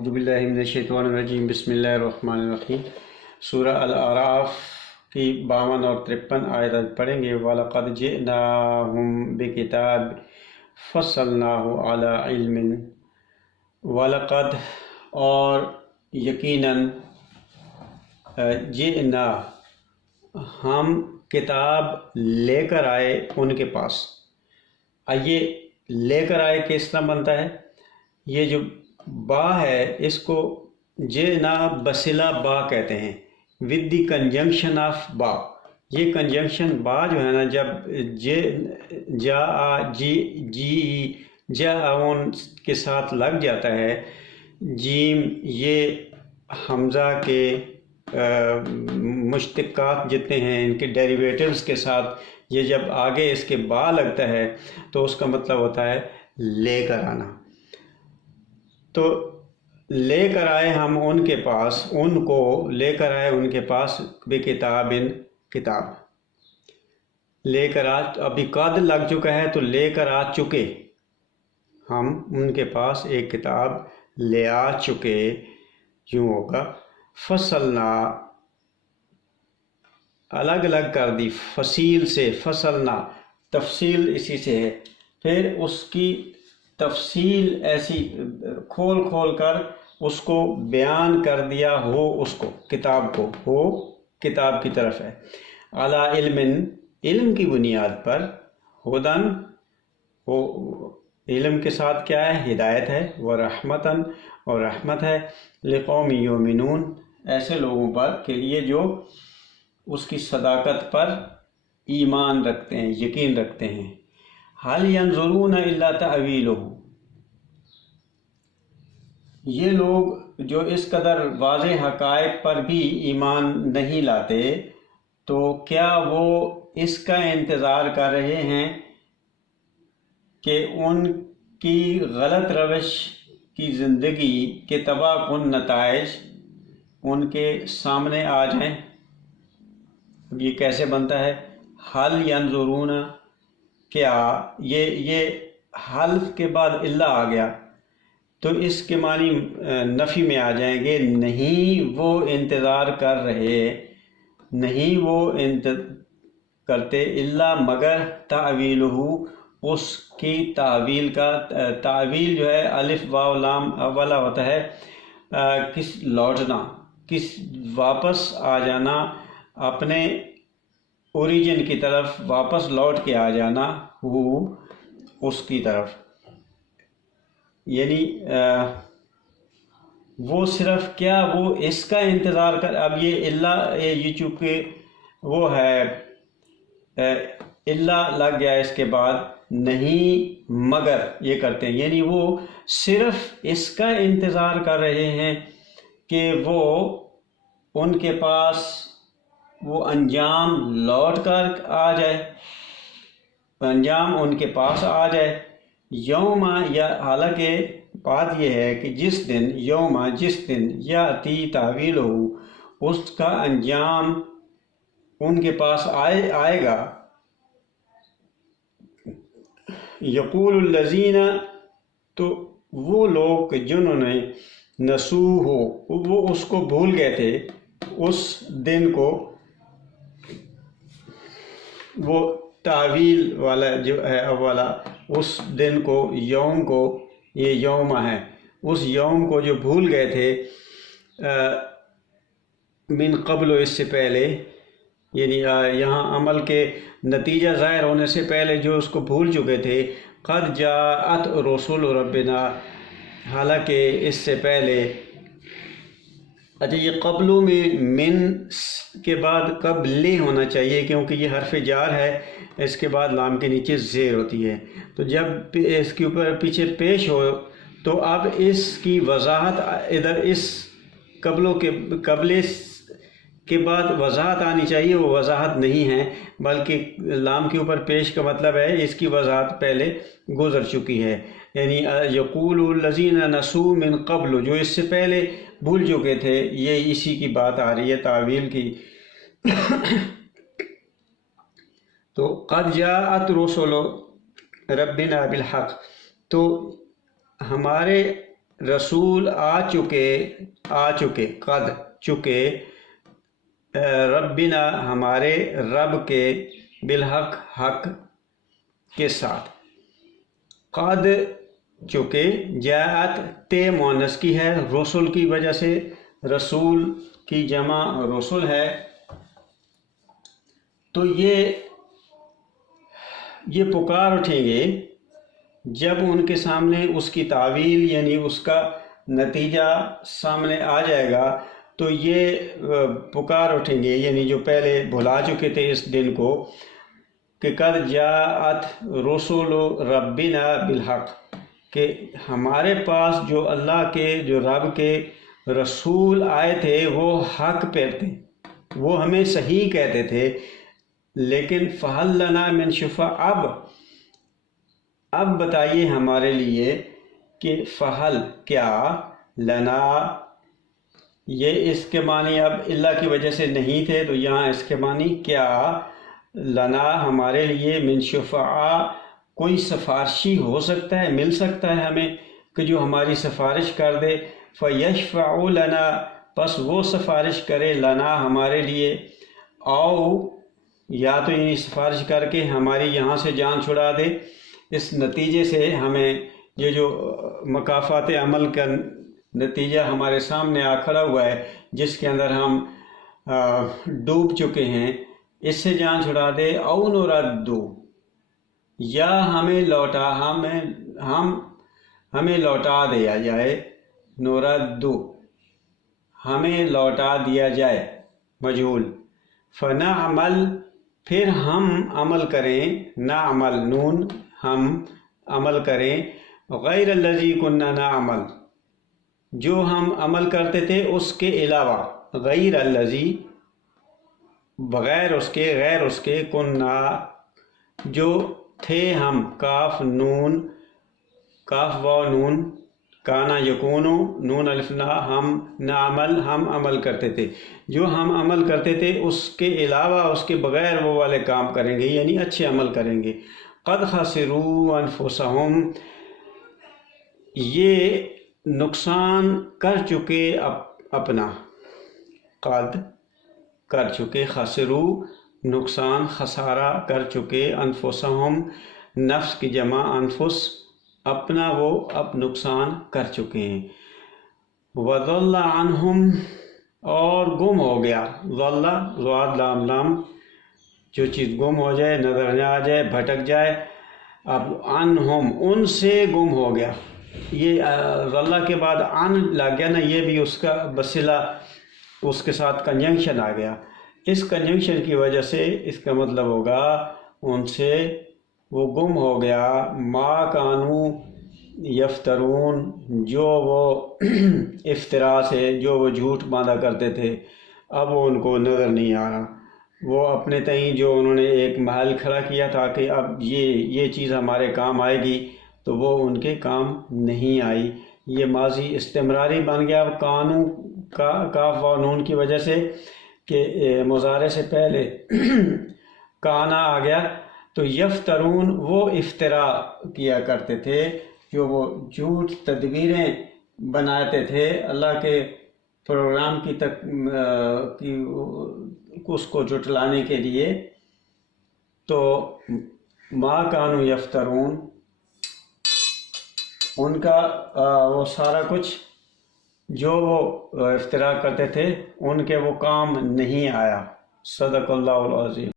اعوذ باللہ من الشیطان الرجیم بسم اللہ الرحمن الرحیم۔ سورہ الاعراف کی 52 اور 53 آیت پڑھیں گے۔ وَلَقَدْ جِئْنَاهُمْ بِكِتَابٍ فَصَّلْنَاهُ عَلَىٰ عِلْمٍ۔ وَلَقَدْ اور یقیناً جئنا ہم کتاب لے کر آئے ان کے پاس۔ آئیے لے کر آئے کس طرح بنتا ہے؟ یہ جو با ہے اس کو جئنا بسلا با کہتے ہیں، ود دی کنجنکشن آف با۔ یہ کنجنکشن با جو ہے نا، جب جا اون کے ساتھ لگ جاتا ہے، جیم یہ حمزہ کے مشتقات جتنے ہیں ان کے ڈیریویٹیوز کے ساتھ یہ جب آگے اس کے با لگتا ہے تو اس کا مطلب ہوتا ہے لے کر آنا۔ تو لے کر آئے ہم ان کے پاس، ان کو لے کر آئے ان کے پاس بکتاب، کتاب لے کر ابھی قد لگ چکا ہے تو لے کر آ چکے ہم ان کے پاس ایک کتاب لے آ چکے، یوں ہوگا فصلنا الگ الگ کر دی، فصیل سے فصلنا تفصیل اسی سے ہے، پھر اس کی تفصیل ایسی کھول کھول کر اس کو بیان کر دیا ہو، اس کو کتاب کو ہو کتاب کی طرف ہے، علی علم علم کی بنیاد پر، ہدن وہ علم کے ساتھ کیا ہے؟ ہدایت ہے، ورحمتاً اور رحمت ہے، لقوم یؤمنون ایسے لوگوں پر کے لیے جو اس کی صداقت پر ایمان رکھتے ہیں، یقین رکھتے ہیں۔ هل ينظرون الا تأویلہ، یہ لوگ جو اس قدر واضح حقائق پر بھی ایمان نہیں لاتے تو کیا وہ اس کا انتظار کر رہے ہیں کہ ان کی غلط روش کی زندگی کے تباہ کن نتائج ان کے سامنے آ جائیں؟ اب یہ کیسے بنتا ہے؟ حل ینظرون، کیا یہ حلف کے بعد الا آ گیا تو اس کے معنی نفی میں آ جائیں گے، نہیں وہ انتظار کر رہے، نہیں وہ کرتے، الا مگر تعویلہ اس کی تعویل کا، تعویل جو ہے الف واو لام اولا ہوتا ہے کس لوٹنا، کس واپس آ جانا، اپنے اوریجن کی طرف واپس لوٹ کے آ جانا، وہ اس کی طرف، یعنی وہ صرف کیا وہ اس کا انتظار کر، اب یہ اللہ یہ چونکہ وہ ہے اللہ لگ گیا اس کے بعد، نہیں مگر یہ کرتے ہیں، یعنی وہ صرف اس کا انتظار کر رہے ہیں کہ وہ ان کے پاس وہ انجام لوٹ کر آ جائے، انجام ان کے پاس آ جائے، یوم، یا حالانکہ بات یہ ہے کہ جس دن، یوم جس دن، یاتی تعویل ہو اس کا انجام ان کے پاس آئے گا، یقول الذین، تو وہ لوگ جنہوں نے نسو ہو وہ اس کو بھول گئے تھے، اس دن کو، وہ تعویل والا جو ہے اولا، اس دن کو، یوم کو، یہ یوم ہے، اس یوم کو جو بھول گئے تھے من قبل، اس سے پہلے، یعنی یہاں عمل کے نتیجہ ظاہر ہونے سے پہلے جو اس کو بھول چکے تھے، قد جاءت رسول ربنا، حالانکہ اس سے پہلے، اچھا یہ قبلوں میں من کے بعد قبل ہونا چاہیے کیونکہ یہ حرف جار ہے، اس کے بعد لام کے نیچے زیر ہوتی ہے، تو جب اس کے اوپر پیچھے پیش ہو تو اب اس کی وضاحت ادھر اس قبلوں کے قبل کے بعد وضاحت آنی چاہیے، وہ وضاحت نہیں ہے، بلکہ لام کے اوپر پیش کا مطلب ہے اس کی وضاحت پہلے گزر چکی ہے، یعنی یقول الذین نسوا من قبل، جو اس سے پہلے بھول چکے تھے، یہ اسی کی بات آ رہی ہے تعویل کی۔ تو قد جاءت رسول ربنا بالحق، تو ہمارے رسول آ چکے قد چکے ربنا ہمارے رب کے بالحق حق کے ساتھ. قد چکے جاءت تے مؤنث کی ہے رسول کی وجہ سے، رسول کی جمع رسول ہے. تو یہ پکار اٹھیں گے جب ان کے سامنے اس کی تعویل یعنی اس کا نتیجہ سامنے آ جائے گا. تو یہ پکار اٹھیں گے یعنی جو پہلے بھلا چکے تھے اس دن کو کہ قد جاءت رسول ربنا بالحق، کہ ہمارے پاس جو اللہ کے جو رب کے رسول آئے تھے وہ حق پہ تھے، وہ ہمیں صحیح کہتے تھے. لیکن فہل لنا من شفاء، اب بتائیے ہمارے لیے کہ فہل کیا، لنا یہ اس کے معنی اب اللہ کی وجہ سے نہیں تھے تو یہاں اس کے معنی کیا، لنا ہمارے لیے من شفاء کوئی سفارشی ہو سکتا ہے، مل سکتا ہے ہمیں کہ جو ہماری سفارش کر دے. فیشفع لنا، پس وہ سفارش کرے لنا ہمارے لیے، او یا تو یعنی سفارش کر کے ہماری یہاں سے جان چھڑا دے. اس نتیجے سے ہمیں یہ جو مکافات عمل کا نتیجہ ہمارے سامنے آ کھڑا ہوا ہے جس کے اندر ہم ڈوب چکے ہیں، اس سے جان چھڑا دے. او نردو، یا ہمیں لوٹا دیا جائے، نردو ہمیں لوٹا دیا جائے مجہول. فنعمل، پھر ہم عمل کریں، نعمل نون ہم عمل کریں، غیر الذی کننا نعمل جو ہم عمل کرتے تھے اس کے علاوہ، غیر الذی بغیر اس کے، غیر اس کے، کننا جو تھے ہم، کاف نون کاف واو نون، کانا یکونو نون الفنا، ہم نعمل ہم عمل کرتے تھے، جو ہم عمل کرتے تھے اس کے علاوہ اس کے بغیر وہ والے کام کریں گے یعنی اچھے عمل کریں گے. قد خسروا انفسہم، یہ نقصان کر چکے اپنا، قد کر چکے، خسروا نقصان، خسارہ کر چکے، انفسہم نفس کی جمع انفس، اپنا وہ اب نقصان کر چکے ہیں. وضل عنہم، اور گم ہو گیا، ضل ضاد لام لام، جو چیز گم ہو جائے، نظر نہ آ جائے، بھٹک جائے. اب عنہم ان سے گم ہو گیا، یہ ضلع کے بعد عن لگ گیا نا، یہ بھی اس کا بصلہ اس کے ساتھ کنجنکشن آ گیا. اس کنجنکشن کی وجہ سے اس کا مطلب ہوگا ان سے وہ گم ہو گیا، ما کانو یفترون، جو وہ افطرا سے جو وہ جھوٹ باندھا کرتے تھے اب وہ ان کو نظر نہیں آ رہا. وہ اپنے تئیں جو انہوں نے ایک محل کھڑا کیا تھا کہ اب یہ چیز ہمارے کام آئے گی تو وہ ان کے کام نہیں آئی. یہ ماضی استمراری بن گیا قانو کاف و نون کی وجہ سے کہ مضارع سے پہلے کانا آ گیا. تو یفترون وہ افطرا کیا کرتے تھے، جو وہ جھوٹ تدبیریں بناتے تھے اللہ کے پروگرام کی اس کو جھٹلانے کے لیے. تو ما کانو یفترون، ان کا وہ سارا کچھ جو وہ افطرا کرتے تھے ان کے وہ کام نہیں آیا. صدق اللہ العظیم.